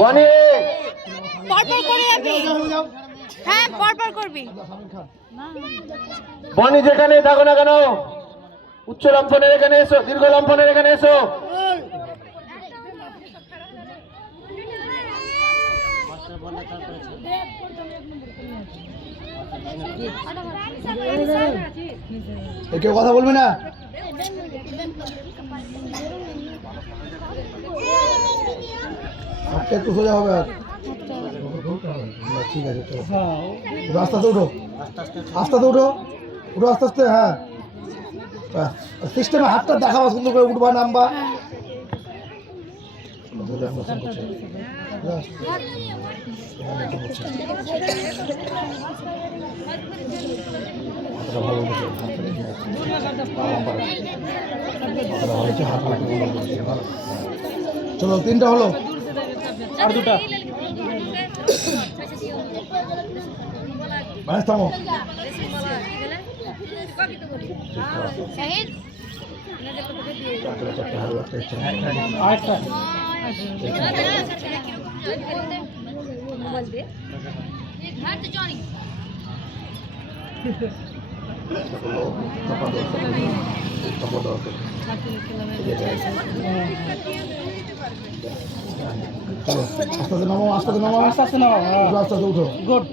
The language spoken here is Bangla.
বনি পরপর করে যাবি। হ্যাঁ পরপর করবি। বনি যেখানে থাকো না কেন উচ্চ লম্ফনের এখানে এসো, দীর্ঘ লম্ফনের এখানে এসো। কেউ কথা বলবি না। একটু সোজা হবে আর ঠিক আছে চলো আস্তে আস্তে উঠো, আস্তে আস্তে উঠো, উঠো আস্তে আস্তে। হ্যাঁ সিস্টেমে হাতটা দেখাবা, সুন্দর করে উঠবা নামবা। চলো 3টা হলো, আর 2টা। মানেস থামো। আরেকটা চলো আস্তে আস্তে নামো, আস্তে আস্তে নামো, আস্তে আস্তে নাও। আস্তে আস্তে উঠো। গুড।